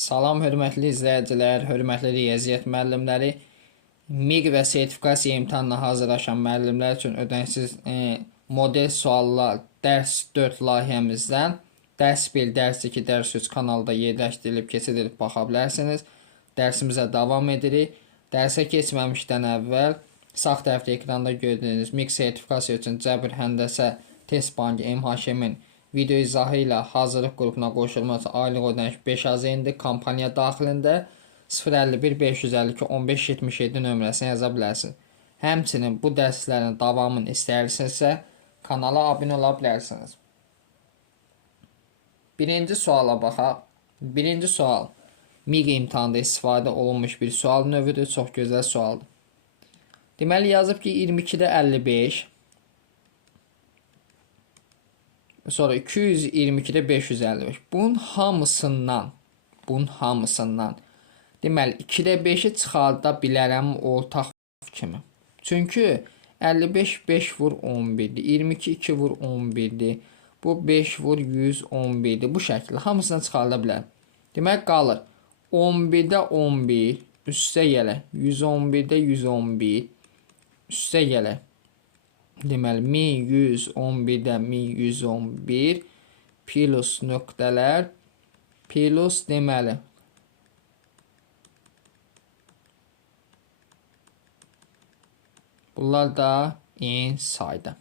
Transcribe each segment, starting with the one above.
Salam hörmətli izləyicilər, hörmətli riyaziyyat müəllimləri. MİQ və sertifikasiya imtahanına hazırlaşan müəllimlər üçün ödənişsiz model suallar dərs 4 layihəmizdən dərs 1, dərs 2, dərs 3 kanalda yerləşdirilib, keçirilib baxa bilərsiniz. Dərsimizə davam edirik. Dərsə keçməmişdən əvvəl sağ tərəfdə ekranda gördüyünüz MİQ sertifikasiya üçün Cəbr Həndəsə Test Bankı MHŞ-in video izahı ilə hazırlıq qrupuna qoşulması aylıq ödəniş 5 az indi kampaniya daxilində 051 552 15 77 nömrəsini yaza bilərsiniz. Həmçinin bu dərslərin davamını istəyirsinizsə kanala abunə ola bilərsiniz. Birinci suala baxaq. Birinci sual MİQ imtahanda istifadə olunmuş bir sual növüdür. Çox gözəl sualdır. Deməli yazıb ki 22-də 55 sonra 222-də 555. Bunun hamısından deməli 2-də 5-i çıxarda bilərəm ortaq kimi. Çünki 55 5 vur 11-dir. 22 2 vur 11-dir. Bu 5 vur 111-dir. Bu şəkildə hamısını çıxarda bilərəm. Demək qalır 11-də 11 üstə gələ 111-də 111 üstə gələ. Deməli 1111-də 1111 plus nöqtələr plus deməli bunlar da n sayda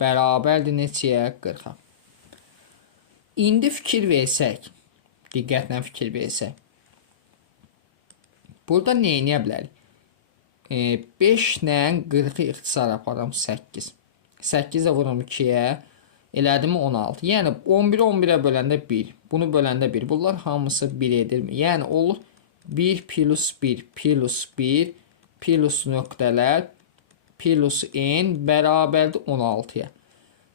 bərabərdir neçəyə? 40-a. İndi fikir versək, diqqətlə fikir versək, burada nə edə bilərik? 5 ilə 40-ı ixtisar aparam 8. 8-ə vurum 2-yə, elədim 16. Yəni 11-i 11-ə böləndə 1. Bunu böləndə 1. Bunlar hamısı 1 edirmi? Yəni olur 1 plus 1 plus 1 plus nöqtələr plus n bərabərdir 16-ya.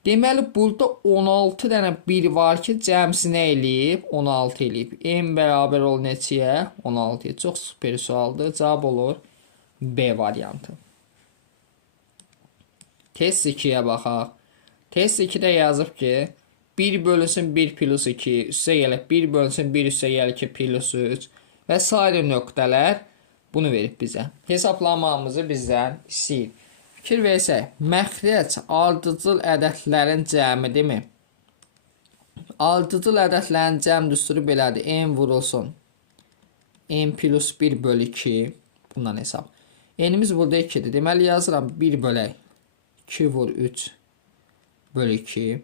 Deməli burada 16 dənə 1 var ki, cəmsi nə eləyib? 16 eləyib. N bərabər ol neçəyə? 16-ya. Çox super sualdır. Cavab olur B variantı. Test 2-yə baxaq. Test 2-də yazıb ki 1 bölünsün 1 plus 2 üstə gəlib 1 bölünsün 1 üstə gəlib 2 plus 3 və s. nöqtələr bunu verib bizə. Hesablamamızı bizdən istəyir. Fikir versək, məxrəc ardıcıl ədədlərin cəmidirmi? Ardıcıl ədədlərin cəm düsturu belədir. N vurulsun n plus 1 bölü 2 bundan hesab. N'imiz burada 2'dir. Deməli yazıram 1 bölək 2 vur 3 bölü 2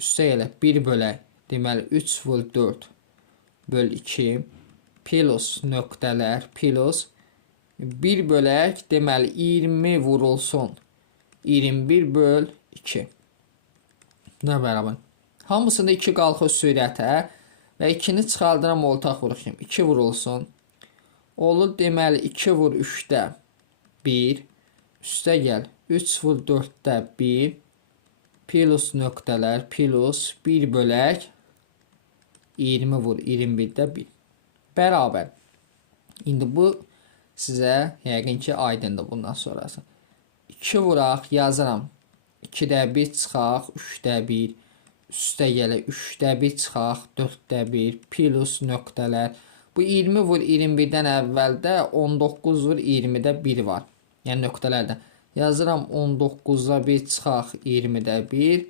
üstə elə 1 bölək deməli 3 vur 4 bölü 2 plus nöqtələr plus 1 bölək deməli 20 vurulsun 21 böl 2 nə bərabər? Hamısında 2 qalxır sürətə və 2-ni çıxardıram ortaq vuruqyım. 2 vurulsun olur deməli 2 vur 3-də 1 üstə gəl 3 vur 4-də 1 plus nöqtələr plus 1 bölək 20 vur 21-də 1 bərabər. İndi bu sizə yəqin ki aydındır bundan sonrası. 2 vuraq yazıram 2-də 1 çıxaq 3-də 1 üstə gələ 3-də 1 çıxaq 4-də 1 plus nöqtələr. Bu 20 vur 21-dən əvvəldə 19 vur 20-də 1 var. Yəni nöqtələrdə. Yazıram 19-da 1 çıxaq 20-də 1.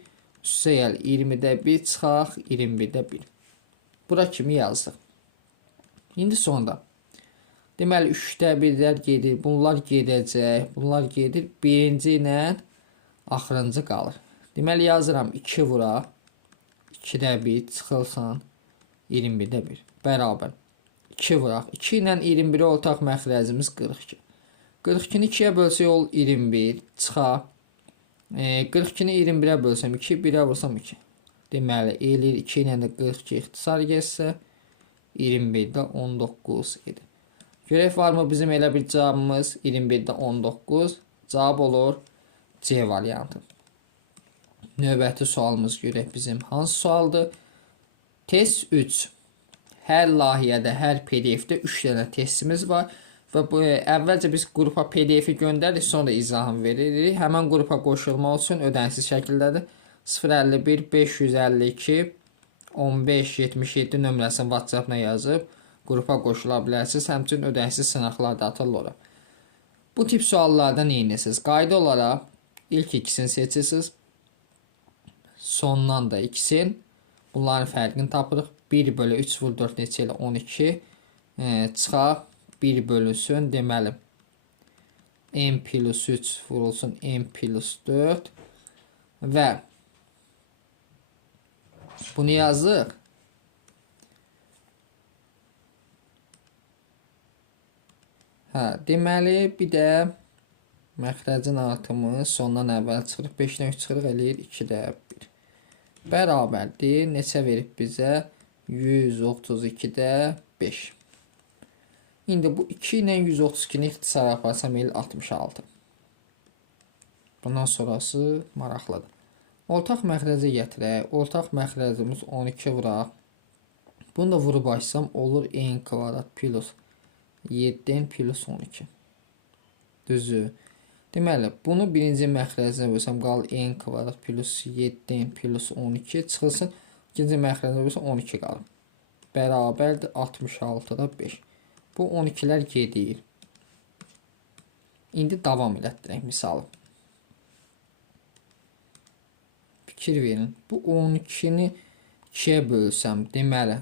Üstə gəl 20-də 1 çıxaq 21-də 1. Bura kimi yazdıq. İndi sonda. Deməli 3-də 1-lər gedir. Bunlar gedəcək. Bunlar gedir. Birinci ilə axırıncı qalır. Deməli yazıram 2 vuraq. 2-də 1 çıxılsan 21-də 1. Bərabər. 2 vuraq. 2 ilə 21-i ortaq məxrəcimiz 42. 42-ni 2-yə bölsək ol 21 çıxa. 42-ni 21-ə bölsəm 2, 1-ə vursam 2. Deməli eləyir 2 ilə də 42 ixtisar getsə 21-də 19 edir. Görək varmı bizim elə bir cavabımız 21-də 19. Cavab olur C variantı. Növbəti sualımız görək bizim hansı sualdır? Test 3. Hər layihədə, hər PDF-də 3 dənə testimiz var və bu əvvəlcə biz qrupa PDF-i göndəririk, sonra izahını veririk. Həmən qrupa qoşulmaq üçün ödənişsiz şəkildədir. 051 552 1577 nömrəsini WhatsApp-na yazıb qrupa qoşula bilərsiniz. Həmçinin ödənişsiz sınaqlar da atırlar ora. Bu tip suallardan eynisiniz. Qayda olaraq ilk ikisini seçirsiniz. Sondan da ikisini. Bunların fərqini tapırıq. 1 bölü 3 vur 4 neçə ilə 12. Çıxaq 1 bölünsün. Deməli n plus 3 vurulsun n plus 4. Və bunu yazıq. Deməli bir də məxrəcin artımı sondan əvvəl çıxırıq. 5-dən 3 çıxırıq eləyir 2-də 1. Bərabərdir. Neçə verib bizə? 132-də 5. İndi bu 2 ilə 132-ni ixtisara aparsam eləyir 66. Bundan sonrası maraqlıdır. Ortaq məxrəcə gətirək. Ortaq məxrəcimiz 12 vuraq. Bunu da vurub açsam olur n kvadrat plus 7n plus 12. Düzü. Deməli, bunu birinci məxrəcinə vursan qalır n kvadrat plus 7n plus 12 çıxılsın. İkinci məxrəcinə vursan 12 qalır. Bərabərdir 66-da 5. Bu 12-lər gedir. İndi davam elətdirək misalı. Fikir verin. Bu 12-ni 2-yə bölsəm, deməli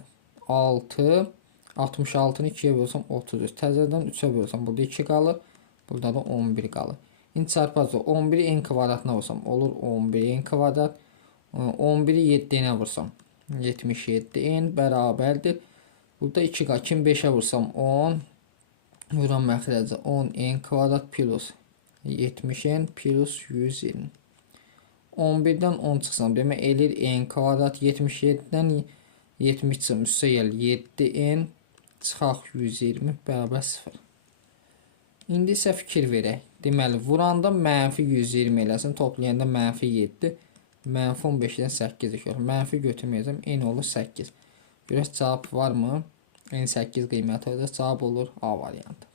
6, 66-nı 2-yə bölsəm 33. Təzədən 3-ə bölsəm, burada 2 qalır. Burada da 11 qalır. İndi çarpacaq 11-i n kvadratına vursam olur 11 n kvadrat. 11-i 7-nə vursam 77 n bərabərdir. Burada 2 qalır. 5-ə vursam 10. Vuran məxrəcə 10 n kvadrat plus 70 n plus 120. 11-dən 10 çıxsam demək eləyir n kvadrat. 77-dən 70 çıxım üstə gəlir 7n çıxaq 120 bərabər 0. İndi isə fikir verək. Deməli, vuranda mənfi 120 eləsin, toplayanda mənfi 7, mənfi 15-dən 8 olur. Mənfi götürməyəcəm, n olur 8. Görək cavab varmı? N 8 qiyməti olacaq, cavab olur A variantı.